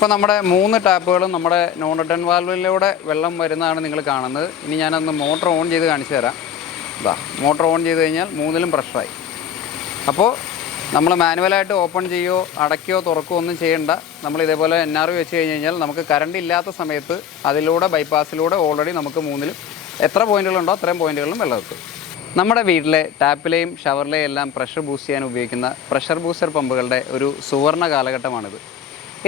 ഇപ്പോൾ നമ്മുടെ മൂന്ന് ടാപ്പുകളും നമ്മുടെ നോൺ റിട്ടേൺ വാൽവിലൂടെ വെള്ളം വരുന്നതാണ് നിങ്ങൾ കാണുന്നത്. ഇനി ഞാനൊന്ന് മോട്ടർ ഓൺ ചെയ്ത് കാണിച്ചു തരാം. ഇതാ മോട്ടർ ഓൺ ചെയ്ത് കഴിഞ്ഞാൽ മൂന്നിലും പ്രഷറായി. അപ്പോൾ നമ്മൾ മാനുവലായിട്ട് ഓപ്പൺ ചെയ്യുകയോ അടയ്ക്കുകയോ തുറക്കുകയോ ഒന്നും ചെയ്യേണ്ട. നമ്മൾ ഇതേപോലെ എൻ ആർ വെച്ച് കഴിഞ്ഞ് കഴിഞ്ഞാൽ നമുക്ക് കറണ്ട് ഇല്ലാത്ത സമയത്ത് അതിലൂടെ ബൈപ്പാസിലൂടെ ഓൾറെഡി നമുക്ക് മൂന്നിലും എത്ര പോയിന്റുകളുണ്ടോ അത്രയും പോയിന്റുകളിലും വെള്ളം എത്തും. നമ്മുടെ വീട്ടിലെ ടാപ്പിലെയും ഷവറിലെയും എല്ലാം പ്രഷർ ബൂസ്റ്റ് ചെയ്യാൻ ഉപയോഗിക്കുന്ന പ്രഷർ ബൂസ്റ്റർ പമ്പുകളുടെ ഒരു സുവർണ കാലഘട്ടമാണിത്.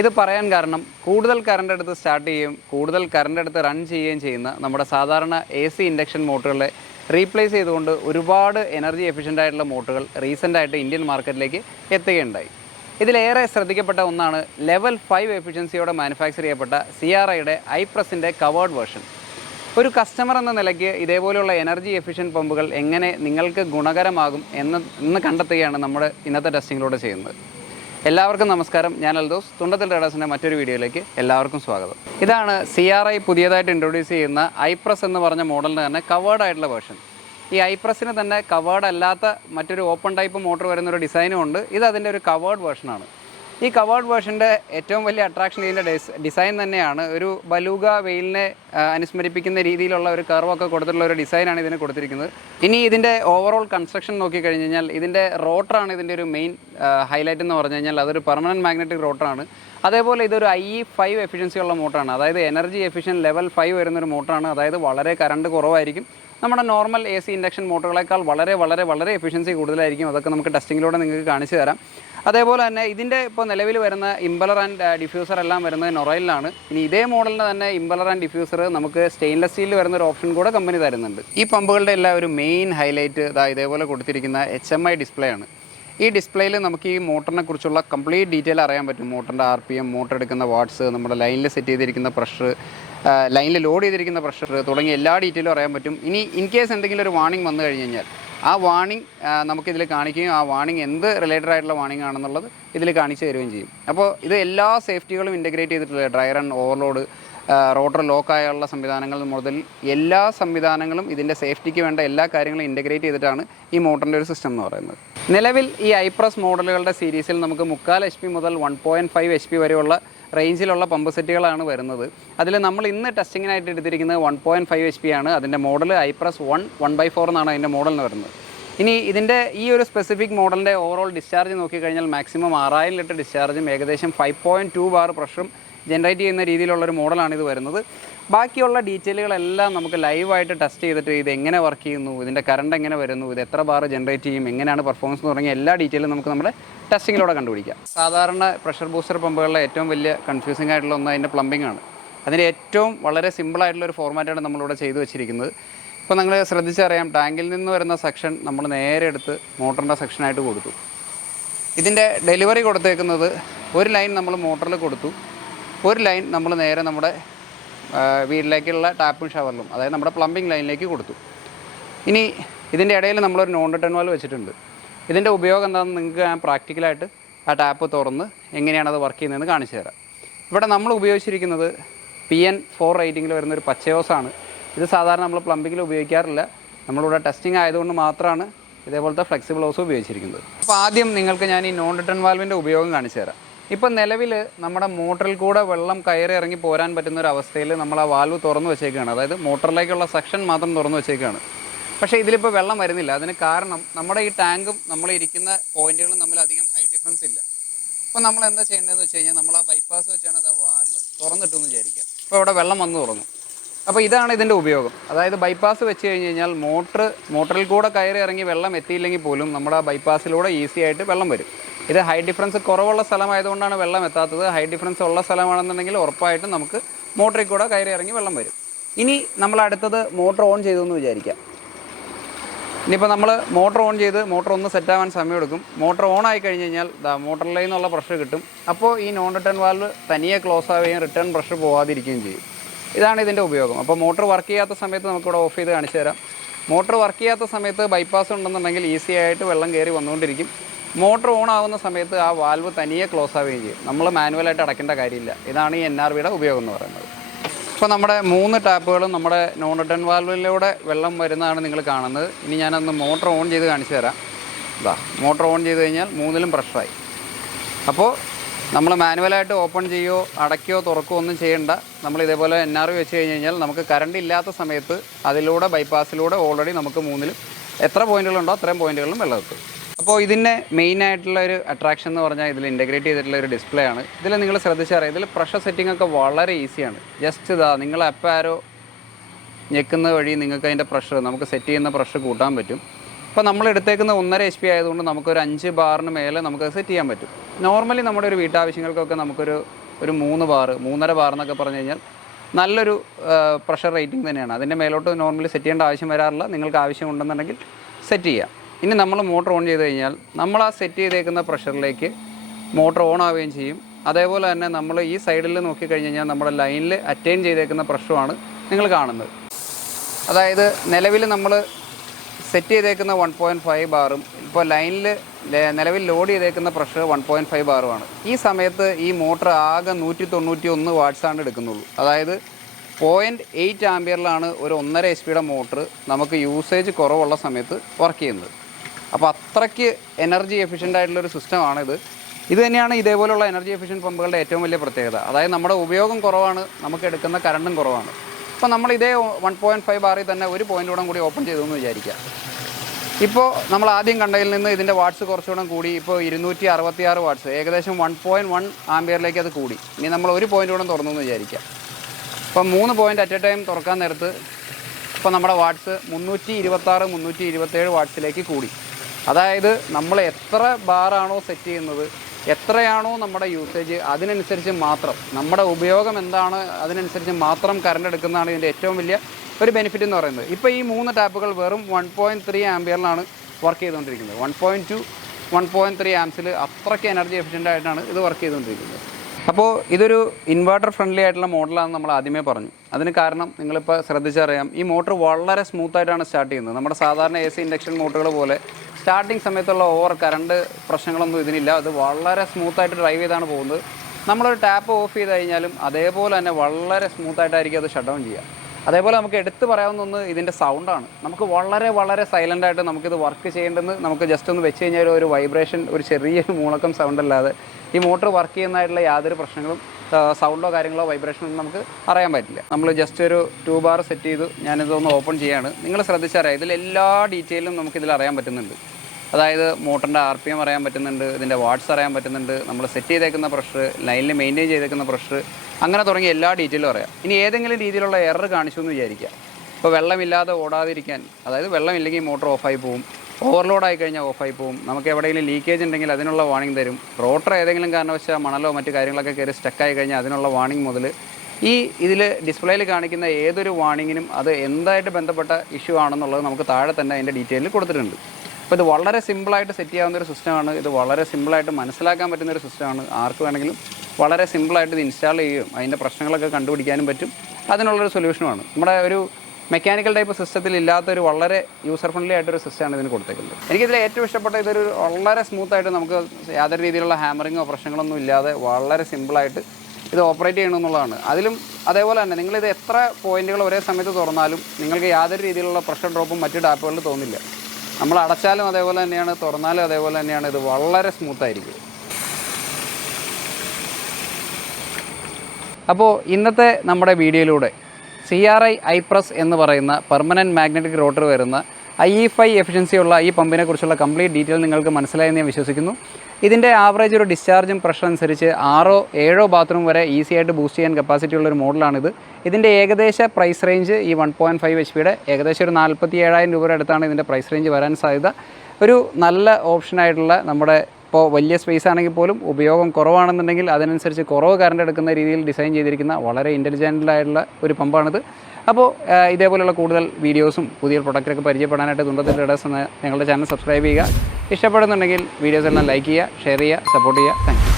ഇത് പറയാൻ കാരണം കൂടുതൽ കറണ്ട് എടുത്ത് സ്റ്റാർട്ട് ചെയ്യുകയും കൂടുതൽ കറണ്ട് എടുത്ത് റൺ ചെയ്യുകയും ചെയ്യുന്ന നമ്മുടെ സാധാരണ എ സി ഇൻഡക്ഷൻ മോട്ടറുകളെ റീപ്ലേസ് ചെയ്തുകൊണ്ട് ഒരുപാട് എനർജി എഫിഷ്യന്റ് ആയിട്ടുള്ള മോട്ടറുകൾ റീസെന്റ് ആയിട്ട് ഇന്ത്യൻ മാർക്കറ്റിലേക്ക് എത്തുകയുണ്ടായി. ഇതിലേറെ ശ്രദ്ധിക്കപ്പെട്ട ഒന്നാണ് ലെവൽ ഫൈവ് എഫിഷ്യൻസിയോടെ മാനുഫാക്ചർ ചെയ്യപ്പെട്ട സി ആർ ഐയുടെ ഐപ്രസിന്റെ കവേർഡ് വേർഷൻ ഒരു കസ്റ്റമർ എന്ന നിലയ്ക്ക് ഇതേപോലെയുള്ള എനർജി എഫിഷ്യൻ പമ്പുകൾ എങ്ങനെ നിങ്ങൾക്ക് ഗുണകരമാകും എന്ന് എന്ന് കണ്ടെത്തുകയാണ് നമ്മുടെ ഇന്നത്തെ ടെസ്റ്റിങ്ങിലൂടെ ചെയ്യുന്നത്. എല്ലാവർക്കും നമസ്കാരം. ഞാൻ അൽദോസ്. തുണ്ടത്തിൽ റേഡേഴ്സിന്റെ മറ്റൊരു വീഡിയോയിലേക്ക് എല്ലാവർക്കും സ്വാഗതം. ഇതാണ് സി ആർ ഐ പുതിയതായിട്ട് ഇൻട്രൊഡ്യൂസ് ചെയ്യുന്ന ഐപ്രസ് എന്ന് പറഞ്ഞ മോഡലിന്റെ തന്നെ കവേർഡ് ആയിട്ടുള്ള വേർഷൻ ഈ ഐപ്രസിന് തന്നെ കവേർഡ് അല്ലാത്ത മറ്റൊരു ഓപ്പൺ ടൈപ്പ് മോട്ടോർ വരുന്ന ഒരു ഡിസൈനും ഉണ്ട്. ഇത് അതിന്റെ ഒരു കവേർഡ് വേർഷനാണ് ഈ കവേർഡ് വേർഷന്റെ ഏറ്റവും വലിയ അട്രാക്ഷൻ ഇതിന്റെ ഡിസ് ഡിസൈൻ തന്നെയാണ്. ഒരു ബലൂഗ വെയിലിനെ അനുസ്മരിപ്പിക്കുന്ന രീതിയിലുള്ള ഒരു കർവൊക്കെ കൊടുത്തിട്ടുള്ള ഒരു ഡിസൈനാണ് ഇതിന് കൊടുത്തിരിക്കുന്നത്. ഇനി ഇതിന്റെ ഓവറോൾ കൺസ്ട്രക്ഷൻ നോക്കിക്കഴിഞ്ഞ് കഴിഞ്ഞാൽ ഇതിന്റെ റോട്ടറാണ് ഇതിന്റെ ഒരു മെയിൻ ഹൈലൈറ്റ് എന്ന് പറഞ്ഞു കഴിഞ്ഞാൽ അതൊരു പെർമനന്റ് മാഗ്നറ്റിക് റോട്ടറാണ് അതേപോലെ ഇതൊരു ഐ ഇ ഫൈവ് എഫിഷ്യൻസി ഉള്ള മോട്ടറാണ് അതായത് എനർജി എഫിഷ്യൻ ലെവൽ ഫൈവ് വരുന്നൊരു മോട്ടറാണ് അതായത് വളരെ കറണ്ട് കുറവായിരിക്കും. നമ്മുടെ നോർമൽ എ സി ഇൻഡക്ഷൻ മോട്ടറുകളേക്കാൾ വളരെ വളരെ വളരെ എഫിഷ്യൻസി കൂടുതലായിരിക്കും. അതൊക്കെ നമുക്ക് ടെസ്റ്റിങ്ങിലൂടെ നിങ്ങൾക്ക് കാണിച്ചു തരാം. അതേപോലെ തന്നെ ഇതിന്റെ ഇപ്പോൾ നിലവിൽ വരുന്ന ഇമ്പലർ ആൻഡ് ഡിഫ്യൂസർ എല്ലാം വരുന്നത് നൊറയിലാണ് ഇനി ഇതേ മോഡലിന്റെ തന്നെ ഇമ്പലർ ആൻഡ് ഡിഫ്യൂസർ നമുക്ക് സ്റ്റെയിൻലെസ് സ്റ്റീലിൽ വരുന്ന ഒരു ഓപ്ഷൻ കൂടെ കമ്പനി തരുന്നുണ്ട്. ഈ പമ്പുകളുടെ എല്ലാം ഒരു മെയിൻ ഹൈലൈറ്റ് ഇതാ ഇതേപോലെ കൊടുത്തിരിക്കുന്ന എച്ച് എം ഐ ഡിസ്പ്ലേ ആണ്. ഈ ഡിസ്പ്ലേയിൽ നമുക്ക് ഈ മോട്ടറിനെ കുറിച്ചുള്ള കംപ്ലീറ്റ് ഡീറ്റെയിൽ അറിയാൻ പറ്റും. മോട്ടറിന്റെ ആർ പി എം മോട്ടർ എടുക്കുന്ന വാട്ട്സ് നമ്മുടെ ലൈനിൽ സെറ്റ് ചെയ്തിരിക്കുന്ന പ്രഷർ ലൈനിൽ ലോഡ് ചെയ്തിരിക്കുന്ന പ്രഷർ തുടങ്ങിയ എല്ലാ ഡീറ്റെയിലും അറിയാൻ പറ്റും. ഇനി ഇൻ കേസ് എന്തെങ്കിലും ഒരു വാണിംഗ് വന്നു കഴിഞ്ഞ് കഴിഞ്ഞാൽ ആ വാണിംഗ് നമുക്കിതിൽ കാണിക്കുകയും ആ വാണിംഗ് എന്ത് റിലേറ്റഡ് ആയിട്ടുള്ള വാണിംഗ് ആണെന്നുള്ളത് ഇതിൽ കാണിച്ചു തരുകയും ചെയ്യും. അപ്പോൾ ഇത് എല്ലാ സേഫ്റ്റികളും ഇന്റഗ്രേറ്റ് ചെയ്തിട്ടുള്ള ഡ്രൈ റൺ ഓവർലോഡ് റോട്ടർ ലോക്കായുള്ള സംവിധാനങ്ങൾ മുതൽ എല്ലാ സംവിധാനങ്ങളും ഇതിന്റെ സേഫ്റ്റിക്ക് വേണ്ട എല്ലാ കാര്യങ്ങളും ഇന്റഗ്രേറ്റ് ചെയ്തിട്ടാണ് ഈ മോട്ടറിന്റെ ഒരു സിസ്റ്റം എന്ന് പറയുന്നത്. നിലവിൽ ഈ ഐപ്രസ് മോഡലുകളുടെ സീരീസിൽ നമുക്ക് മുക്കാൽ എച്ച് പി മുതൽ one point five H P വരെയുള്ള റേഞ്ചിലുള്ള പമ്പ് സെറ്റുകളാണ് വരുന്നത്. അതിൽ നമ്മൾ ഇന്ന് ടെസ്റ്റിങ്ങിനായിട്ട് എടുത്തിരിക്കുന്നത് one point five H P ആണ്. അതിന്റെ model ഐപ്രസ് one one by four എന്നാണ് അതിന്റെ മോഡൽ എന്ന് വരുന്നത്. ഇനി ഇതിന്റെ ഈ ഒരു സ്പെസിഫിക് മോഡലിന്റെ ഓവറോൾ ഡിസ്ചാർജ് നോക്കിക്കഴിഞ്ഞാൽ മാക്സിമം ആറായിരം ലിറ്റർ ഡിസ്ചാർജും ഏകദേശം ഫൈവ് പോയിന്റ് ടു ബാർ പ്രഷറും ജനറേറ്റ് ചെയ്യുന്ന രീതിയിലുള്ള ഒരു മോഡലാണ് ഇത് വരുന്നത്. ബാക്കിയുള്ള ഡീറ്റെയിലുകളെല്ലാം നമുക്ക് ലൈവായിട്ട് ടെസ്റ്റ് ചെയ്തിട്ട് ഇത് എങ്ങനെ വർക്ക് ചെയ്യുന്നു ഇതിന്റെ കറണ്ട് എങ്ങനെ വരുന്നു ഇത് എത്ര ബാർ ജനറേറ്റ് ചെയ്യും എങ്ങനെയാണ് പെർഫോമൻസ് തുടങ്ങിയ എല്ലാ ഡീറ്റെയിലും നമുക്ക് നമ്മുടെ ടെസ്റ്റിങ്ങിലൂടെ കണ്ടുപിടിക്കാം. സാധാരണ പ്രഷർ ബൂസ്റ്റർ പമ്പുകളിലെ ഏറ്റവും വലിയ കൺഫ്യൂസിംഗ് ആയിട്ടുള്ള ഒന്ന് അതിന്റെ പ്ലംബിംഗ് ആണ്. അതിന്റെ ഏറ്റവും വളരെ സിമ്പിളായിട്ടുള്ള ഒരു ഫോർമാറ്റാണ് നമ്മളിവിടെ ചെയ്തു വെച്ചിരിക്കുന്നത്. ഇപ്പോൾ നിങ്ങൾ ശ്രദ്ധിച്ചറിയാം ടാങ്കിൽ നിന്ന് വരുന്ന സെക്ഷൻ നമ്മൾ നേരെ എടുത്ത് മോട്ടറിന്റെ സെക്ഷനായിട്ട് കൊടുത്തു. ഇതിന്റെ ഡെലിവറി കൊടുത്തേക്കുന്നത് ഒരു ലൈൻ നമ്മൾ മോട്ടറിൽ കൊടുത്തു. ഒരു ലൈൻ നമ്മൾ നേരെ നമ്മുടെ വീട്ടിലേക്കുള്ള ടാപ്പും ഷവറിലും അതായത് നമ്മുടെ പ്ലംബിംഗ് ലൈനിലേക്ക് കൊടുത്തു. ഇനി ഇതിന്റെ ഇടയിൽ നമ്മളൊരു നോൺ റിട്ടേൺ വാൽ വെച്ചിട്ടുണ്ട്. ഇതിന്റെ ഉപയോഗം എന്താണെന്ന് നിങ്ങൾക്ക് ഞാൻ പ്രാക്ടിക്കലായിട്ട് ആ ടാപ്പ് തുറന്ന് എങ്ങനെയാണ് അത് വർക്ക് ചെയ്യുന്നതെന്ന് കാണിച്ചു തരാം. ഇവിടെ നമ്മൾ ഉപയോഗിച്ചിരിക്കുന്നത് പി എൻ ഫോർ റേറ്റിംഗിൽ വരുന്ന ഒരു പച്ചയോസാണ്. ഇത് സാധാരണ നമ്മൾ പ്ലംബിങ്ങിൽ ഉപയോഗിക്കാറില്ല. നമ്മളിവിടെ ടെസ്റ്റിംഗ് ആയതുകൊണ്ട് മാത്രമാണ് ഇതേപോലത്തെ ഫ്ലെക്സിബിൾ ഹൗസ് ഉപയോഗിച്ചിരിക്കുന്നത്. അപ്പോൾ ആദ്യം നിങ്ങൾക്ക് ഞാൻ ഈ നോൺ റിട്ടേൺ വാൽവിന്റെ ഉപയോഗം കാണിച്ചു തരാം. ഇപ്പം നിലവിൽ നമ്മുടെ മോട്ടറിൽ കൂടെ വെള്ളം കയറി ഇറങ്ങി പോരാൻ പറ്റുന്ന ഒരു അവസ്ഥയിൽ നമ്മൾ ആ വാൽവ് തുറന്നു വെച്ചേക്കുകയാണ് അതായത് മോട്ടറിലേക്കുള്ള സെക്ഷൻ മാത്രം തുറന്നു വെച്ചേക്കുകയാണ് പക്ഷേ ഇതിലിപ്പോൾ വെള്ളം വരുന്നില്ല. അതിന് കാരണം നമ്മുടെ ഈ ടാങ്കും നമ്മൾ ഇരിക്കുന്ന പോയിന്റുകളും തമ്മിൽ അധികം ഹൈ ഡിഫറൻസ് ഇല്ല. അപ്പോൾ നമ്മൾ എന്താ ചെയ്യേണ്ടതെന്ന് വെച്ച് കഴിഞ്ഞാൽ നമ്മൾ ആ ബൈപ്പാസ് വെച്ചാണ് അത് വാൽവ് തുറന്നിട്ടെന്ന് വിചാരിക്കുക. അപ്പോൾ ഇവിടെ വെള്ളം വന്ന് തുറന്നു. അപ്പോൾ ഇതാണ് ഇതിന്റെ ഉപയോഗം. അതായത് ബൈപ്പാസ് വെച്ച് കഴിഞ്ഞ് കഴിഞ്ഞാൽ മോട്ടർ മോട്ടറിൽ കൂടെ കയറി ഇറങ്ങി വെള്ളം എത്തിയില്ലെങ്കിൽ പോലും നമ്മുടെ ആ ബൈപ്പാസിലൂടെ ഈസി ആയിട്ട് വെള്ളം വരും. ഇത് ഹൈ ഡിഫറൻസ് കുറവുള്ള സ്ഥലമായതുകൊണ്ടാണ് വെള്ളം എത്താത്തത്. ഹൈ ഡിഫറൻസ് ഉള്ള സ്ഥലമാണെന്നുണ്ടെങ്കിൽ ഉറപ്പായിട്ടും നമുക്ക് മോട്ടറിൽ കൂടെ കയറി ഇറങ്ങി വെള്ളം വരും. ഇനി നമ്മൾ അടുത്തത് മോട്ടർ ഓൺ ചെയ്തു എന്ന് വിചാരിക്കാം. ഇനിയിപ്പോൾ നമ്മൾ മോട്ടർ ഓൺ ചെയ്ത് മോട്ടർ ഒന്ന് സെറ്റ് ആവാൻ സമയമെടുക്കും മോട്ടർ ഓൺ ആയി കഴിഞ്ഞ് കഴിഞ്ഞാൽ മോട്ടറിൽ നിന്നുള്ള പ്രഷർ കിട്ടും. അപ്പോൾ ഈ നോൺ റിട്ടേൺ വാൽവ് തനിയെ ക്ലോസ് ആവുകയും റിട്ടേൺ പ്രഷർ പോകാതിരിക്കുകയും ചെയ്യും. ഇതാണ് ഇതിന്റെ ഉപയോഗം. അപ്പോൾ മോട്ടോർ വർക്ക് ചെയ്യാത്ത സമയത്ത് നമുക്കിവിടെ ഓഫ് ചെയ്ത് കാണിച്ചു തരാം. മോട്ടർ വർക്ക് ചെയ്യാത്ത സമയത്ത് ബൈപ്പാസ് ഉണ്ടെന്നുണ്ടെങ്കിൽ ഈസി ആയിട്ട് വെള്ളം കയറി വന്നുകൊണ്ടിരിക്കും. മോട്ടോർ ഓൺ ആവുന്ന സമയത്ത് ആ വാൽവ് തനിയെ ക്ലോസ് ആവുകയും ചെയ്യും. നമ്മൾ മാനുവലായിട്ട് അടയ്ക്കേണ്ട കാര്യമില്ല. ഇതാണ് ഈ എൻ ആർ വിയുടെ ഉപയോഗം എന്ന് പറയുന്നത്. ഇപ്പോൾ നമ്മുടെ മൂന്ന് ടാപ്പുകളും നമ്മുടെ നോൺ റിട്ടേൺ വാൽവിലൂടെ വെള്ളം വരുന്നതാണ് നിങ്ങൾ കാണുന്നത്. ഇനി ഞാനൊന്ന് മോട്ടോർ ഓൺ ചെയ്ത് കാണിച്ചു തരാം. ഇതാ മോട്ടർ ഓൺ ചെയ്ത് കഴിഞ്ഞാൽ മൂന്നിലും പ്രഷറായി അപ്പോൾ നമ്മൾ മാനുവലായിട്ട് ഓപ്പൺ ചെയ്യുകയോ അടയ്ക്കോ തുറക്കുകയോ ഒന്നും ചെയ്യേണ്ട. നമ്മൾ ഇതേപോലെ എൻ ആർ വെച്ച് കഴിഞ്ഞ് കഴിഞ്ഞാൽ നമുക്ക് കറണ്ട് ഇല്ലാത്ത സമയത്ത് അതിലൂടെ ബൈപ്പാസിലൂടെ ഓൾറെഡി നമുക്ക് മൂന്നിലും എത്ര പോയിന്റുകളുണ്ടോ അത്രയും പോയിന്റുകളിലും വെള്ളം എത്തും. അപ്പോൾ ഇതിന്റെ മെയിൻ ആയിട്ടുള്ള ഒരു അട്രാക്ഷൻ എന്ന് പറഞ്ഞാൽ ഇതിൽ ഇന്റഗ്രേറ്റ് ചെയ്തിട്ടുള്ള ഒരു ഡിസ്പ്ലേ ആണ്. ഇതിൽ നിങ്ങൾ ശ്രദ്ധിച്ചറിയാം ഇതിൽ പ്രഷർ സെറ്റിംഗ് ഒക്കെ വളരെ ഈസിയാണ് ജസ്റ്റ് ഇതാ നിങ്ങൾ എപ്പോൾ ആരോ ഞെക്കുന്ന വഴി നിങ്ങൾക്ക് അതിന്റെ പ്രഷർ നമുക്ക് സെറ്റ് ചെയ്യുന്ന പ്രഷർ കൂട്ടാൻ പറ്റും. അപ്പോൾ നമ്മൾ എടുത്തേക്കുന്ന ഒന്നര എച്ച് പി ആയതുകൊണ്ട് നമുക്കൊരു അഞ്ച് ബാറിന് മേലെ നമുക്ക് സെറ്റ് ചെയ്യാൻ പറ്റും. നോർമലി നമ്മുടെ ഒരു വീട്ടാവശ്യങ്ങൾക്കൊക്കെ നമുക്കൊരു ഒരു മൂന്ന് ബാർ മൂന്നര ബാർ എന്നൊക്കെ പറഞ്ഞു കഴിഞ്ഞാൽ നല്ലൊരു പ്രഷർ റേറ്റിംഗ് തന്നെയാണ്. അതിന്റെ മേലോട്ട് നോർമലി സെറ്റ് ചെയ്യേണ്ട ആവശ്യം വരാറില്ല. നിങ്ങൾക്ക് ആവശ്യം ഉണ്ടെന്നുണ്ടെങ്കിൽ സെറ്റ് ചെയ്യാം. ഇനി നമ്മൾ മോട്ടർ ഓൺ ചെയ്ത് കഴിഞ്ഞാൽ നമ്മൾ ആ സെറ്റ് ചെയ്തേക്കുന്ന പ്രഷറിലേക്ക് മോട്ടർ ഓൺ ആവുകയും ചെയ്യും. അതേപോലെ തന്നെ നമ്മൾ ഈ സൈഡിൽ നോക്കിക്കഴിഞ്ഞ് കഴിഞ്ഞാൽ നമ്മുടെ ലൈനിൽ അറ്റൈൻ ചെയ്തേക്കുന്ന പ്രഷറുമാണ് നിങ്ങൾ കാണുന്നത്. അതായത് നിലവിൽ നമ്മൾ സെറ്റ് ചെയ്തേക്കുന്ന വൺ പോയിന്റ് ഫൈവ് ബാറും ഇപ്പോൾ ലൈനിൽ നിലവിൽ ലോഡ് ചെയ്തേക്കുന്ന പ്രഷർ വൺ പോയിന്റ് ഫൈവ് ബാറുമാണ് ഈ സമയത്ത് ഈ മോട്ടർ ആകെ നൂറ്റി തൊണ്ണൂറ്റി ഒന്ന് വാട്ട്സാണ് എടുക്കുന്നുള്ളൂ. അതായത് പോയിന്റ് എയ്റ്റ് ആംബിയറിലാണ് ഒരു ഒന്നര എച്ച് പിയുടെ മോട്ടർ നമുക്ക് യൂസേജ് കുറവുള്ള സമയത്ത് വർക്ക് ചെയ്യുന്നത്. അപ്പോൾ അത്രയ്ക്ക് എനർജി എഫിഷ്യന്റ് ആയിട്ടുള്ള ഒരു സിസ്റ്റമാണിത് ഇത്. തന്നെയാണ് ഇതേപോലുള്ള എനർജി എഫിഷ്യന്റ് പമ്പുകളുടെ ഏറ്റവും വലിയ പ്രത്യേകത. അതായത് നമ്മുടെ ഉപയോഗം കുറവാണ് നമുക്ക് എടുക്കുന്ന കറണ്ടും കുറവാണ്. അപ്പോൾ നമ്മൾ ഇതേ വൺ പോയിന്റ് ഫൈവ് ബാറിൽ തന്നെ ഒരു പോയിന്റോടെ കൂടി ഓപ്പൺ ചെയ്തു എന്ന് വിചാരിക്കുക. ഇപ്പോൾ നമ്മൾ ആദ്യം കണ്ടതിൽ നിന്ന് ഇതിന്റെ വാട്ട്സ് കുറച്ചുകൂടെ കൂടി ഇപ്പോൾ ഇരുന്നൂറ്റി അറുപത്തി ആറ് വാട്ട്സ് ഏകദേശം വൺ പോയിന്റ് വൺ ആംബിയറിലേക്ക് അത് കൂടി. ഇനി നമ്മൾ ഒരു പോയിന്റ് കൂടെ തുറന്നു എന്ന് വിചാരിക്കാം ഇപ്പം മൂന്ന് പോയിന്റ് അറ്റ് എ ടൈം തുറക്കാൻ നേരത്ത് ഇപ്പോൾ നമ്മുടെ വാട്ട്സ് മുന്നൂറ്റി ഇരുപത്താറ് മുന്നൂറ്റി ഇരുപത്തേഴ് വാട്ട്സിലേക്ക് കൂടി. അതായത് നമ്മൾ എത്ര ബാറാണോ സെറ്റ് ചെയ്യുന്നത് എത്രയാണോ നമ്മുടെ യൂസേജ് അതിനനുസരിച്ച് മാത്രം നമ്മുടെ ഉപയോഗം എന്താണ് അതിനനുസരിച്ച് മാത്രം കറണ്ട് എടുക്കുന്നതാണ് ഇതിന്റെ ഏറ്റവും വലിയ ഒരു ബെനിഫിറ്റ് എന്ന് പറയുന്നത്. ഇപ്പോൾ ഈ മൂന്ന് ടാപ്പുകൾ വെറും വൺ പോയിന്റ് ത്രീ ആംബിയറിലാണ് വർക്ക് ചെയ്തുകൊണ്ടിരിക്കുന്നത്. One point two one point three ആംസിൽ അത്രയ്ക്ക് എനർജി എഫിഷ്യന്റ് ആയിട്ടാണ് ഇത് വർക്ക് ചെയ്തുകൊണ്ടിരിക്കുന്നത്. അപ്പോൾ ഇതൊരു ഇൻവെർട്ടർ ഫ്രണ്ട്ലി ആയിട്ടുള്ള മോഡലാണെന്ന് നമ്മൾ ആദ്യമേ പറഞ്ഞു. അതിന് കാരണം നിങ്ങളിപ്പോൾ ശ്രദ്ധിച്ചറിയാം ഈ മോട്ടർ വളരെ സ്മൂത്തായിട്ടാണ് സ്റ്റാർട്ട് ചെയ്യുന്നത്. നമ്മുടെ സാധാരണ എ സി ഇൻഡക്ഷൻ മോട്ടറുകൾ പോലെ സ്റ്റാർട്ടിങ് സമയത്തുള്ള ഓവർ കറണ്ട് പ്രശ്നങ്ങളൊന്നും ഇതിനില്ല. അത് വളരെ സ്മൂത്തായിട്ട് ഡ്രൈവ് ചെയ്താണ് പോകുന്നത്. നമ്മളൊരു ടാപ്പ് ഓഫ് ചെയ്ത് കഴിഞ്ഞാലും അതേപോലെ തന്നെ വളരെ സ്മൂത്തായിട്ടായിരിക്കും അത് ഷട്ട് ഡൗൺ ചെയ്യുക. അതേപോലെ നമുക്ക് എടുത്തു പറയാവുന്ന ഒന്ന് ഇതിന്റെ സൗണ്ടാണ് നമുക്ക് വളരെ വളരെ സൈലന്റ് ആയിട്ട് നമുക്കിത് വർക്ക് ചെയ്യേണ്ടെന്ന് നമുക്ക് ജസ്റ്റ് ഒന്ന് വെച്ച് കഴിഞ്ഞാൽ ഒരു വൈബ്രേഷൻ ഒരു ചെറിയൊരു മൂളക്കം സൗണ്ട് അല്ലാതെ ഈ മോട്ടർ വർക്ക് ചെയ്യുന്നതായിട്ടുള്ള യാതൊരു പ്രശ്നങ്ങളും സൗണ്ടോ കാര്യങ്ങളോ വൈബ്രേഷനോ നമുക്ക് അറിയാൻ പറ്റില്ല. നമ്മൾ ജസ്റ്റ് ഒരു ടൂ ബാർ സെറ്റ് ചെയ്തു ഞാനിതൊന്ന് ഓപ്പൺ ചെയ്യുകയാണ് നിങ്ങൾ ശ്രദ്ധിച്ചറിയാം ഇതിൽ എല്ലാ ഡീറ്റെയിലും നമുക്കിതിൽ അറിയാൻ പറ്റുന്നുണ്ട്. അതായത് മോട്ടറിന്റെ ആർ പി എം അറിയാൻ പറ്റുന്നുണ്ട് ഇതിന്റെ വാട്ട്സ് അറിയാൻ പറ്റുന്നുണ്ട് നമ്മൾ സെറ്റ് ചെയ്തേക്കുന്ന പ്രഷർ ലൈനിൽ മെയിന്റെയിൻ ചെയ്തേക്കുന്ന പ്രഷർ അങ്ങനെ തുടങ്ങിയ എല്ലാ ഡീറ്റെയിലും അറിയാം. ഇനി ഏതെങ്കിലും രീതിയിലുള്ള എറർ കാണിച്ചു എന്ന് വിചാരിക്കുക. ഇപ്പോൾ വെള്ളമില്ലാതെ ഓടാതിരിക്കാൻ അതായത് വെള്ളമില്ലെങ്കിൽ മോട്ടർ ഓഫായി പോകും ഓവർലോഡ് ആയി കഴിഞ്ഞാൽ ഓഫായി പോകും നമുക്ക് എവിടെയെങ്കിലും ലീക്കേജ് ഉണ്ടെങ്കിൽ അതിനുള്ള വാണിംഗ് തരും. റോട്ടർ ഏതെങ്കിലും കാരണവശാൽ മണലോ മറ്റു കാര്യങ്ങളൊക്കെ കയറി സ്റ്റക്കായി കഴിഞ്ഞാൽ അതിനുള്ള വാണിംഗ് മുതൽ ഈ ഇതിൽ ഡിസ്പ്ലേയിൽ കാണിക്കുന്ന ഏതൊരു വാണിങ്ങിനും അത് എന്തായിട്ട് ബന്ധപ്പെട്ട ഇഷ്യൂ ആണെന്നുള്ളത് നമുക്ക് താഴെ തന്നെ അതിന്റെ ഡീറ്റെയിലിൽ കൊടുത്തിട്ടുണ്ട്. അപ്പോൾ ഇത് വളരെ സിമ്പിളായിട്ട് സെറ്റ് ചെയ്യാവുന്ന ഒരു സിസ്റ്റമാണ്. ഇത് വളരെ സിമ്പിളായിട്ട് മനസ്സിലാക്കാൻ പറ്റുന്ന ഒരു സിസ്റ്റമാണ്. ആർക്ക് വേണമെങ്കിലും വളരെ സിമ്പിളായിട്ട് ഇത് ഇൻസ്റ്റാൾ ചെയ്യുകയും അതിന്റെ പ്രശ്നങ്ങളൊക്കെ കണ്ടുപിടിക്കാനും പറ്റും. അതിനുള്ളൊരു സൊല്യൂഷനുമാണ് നമ്മുടെ ഒരു മെക്കാനിക്കൽ ടൈപ്പ് സിസ്റ്റത്തിൽ ഇല്ലാത്ത ഒരു വളരെ യൂസർ ഫ്രണ്ട്ലി ആയിട്ടൊരു സിസ്റ്റമാണ് ഇതിന് കൊടുത്തേക്കുന്നത്. എനിക്കിതിൽ ഏറ്റവും ഇഷ്ടപ്പെട്ട ഇതൊരു വളരെ സ്മൂത്തായിട്ട് നമുക്ക് യാതൊരു രീതിയിലുള്ള ഹാമറിങ്ങോ പ്രശ്നങ്ങളൊന്നും ഇല്ലാതെ വളരെ സിമ്പിളായിട്ട് ഇത് ഓപ്പറേറ്റ് ചെയ്യണമെന്നുള്ളതാണ് അതിലും അതേപോലെ തന്നെ നിങ്ങളിത് എത്ര പോയിന്റുകൾ ഒരേ സമയത്ത് തുറന്നാലും നിങ്ങൾക്ക് യാതൊരു രീതിയിലുള്ള പ്രഷർ ഡ്രോപ്പും മറ്റു ടാപ്പുകളിൽ തോന്നില്ല. നമ്മൾ അടച്ചാലും അതേപോലെ തന്നെയാണ് തുറന്നാലും അതേപോലെ തന്നെയാണ് ഇത് വളരെ സ്മൂത്തായിരിക്കും അപ്പോൾ ഇന്നത്തെ നമ്മുടെ വീഡിയോയിലൂടെ സി ആർ ഐ ഐപ്രസ് എന്ന് പറയുന്ന പെർമനന്റ് മാഗ്നറ്റിക് റോട്ടർ വരുന്ന ഐ ഇ ഫൈ എഫിഷ്യൻസിയുള്ള ഈ പമ്പിനെക്കുറിച്ചുള്ള കംപ്ലീറ്റ് ഡീറ്റെയിൽ നിങ്ങൾക്ക് മനസ്സിലായെന്ന് ഞാൻ വിശ്വസിക്കുന്നു. ഇതിന്റെ ആവറേജ് ഒരു ഡിസ്ചാർജും പ്രഷർ അനുസരിച്ച് ആറോ ഏഴോ ബാത്റൂം വരെ ഈസി ആയിട്ട് ബൂസ്റ്റ് ചെയ്യാൻ കപ്പാസിറ്റി ഉള്ളൊരു മോഡലാണിത് ഇതിന്റെ ഏകദേശ പ്രൈസ് റേഞ്ച് ഈ വൺ പോയിന്റ് ഫൈവ് എച്ച് പിയുടെ ഏകദേശം ഒരു നാൽപ്പത്തി ഏഴായിരം രൂപയുടെ അടുത്താണ് ഇതിന്റെ പ്രൈസ് റേഞ്ച് വരാൻ സാധ്യത. ഒരു നല്ല ഓപ്ഷനായിട്ടുള്ള നമ്മുടെ ഇപ്പോൾ വലിയ സ്പേസ് ആണെങ്കിൽ പോലും ഉപയോഗം കുറവാണെന്നുണ്ടെങ്കിൽ അതിനനുസരിച്ച് കുറവ് കറണ്ട് എടുക്കുന്ന രീതിയിൽ ഡിസൈൻ ചെയ്തിരിക്കുന്ന വളരെ ഇന്റലിജന്റ് ആയിട്ടുള്ള ഒരു പമ്പാണിത് അപ്പോൾ ഇതേപോലെയുള്ള കൂടുതൽ വീഡിയോസും പുതിയ പ്രൊഡക്റ്റൊക്കെ പരിചയപ്പെടാനായിട്ട് തുണ്ടത്തിൽ ഇടസ് എന്ന ഞങ്ങളുടെ ചാനൽ സബ്സ്ക്രൈബ് ചെയ്യുക. ഇഷ്ടപ്പെടുന്നുണ്ടെങ്കിൽ വീഡിയോസ് എല്ലാം ലൈക്ക് ചെയ്യുക ഷെയർ ചെയ്യുക സപ്പോർട്ട് ചെയ്യുക. താങ്ക്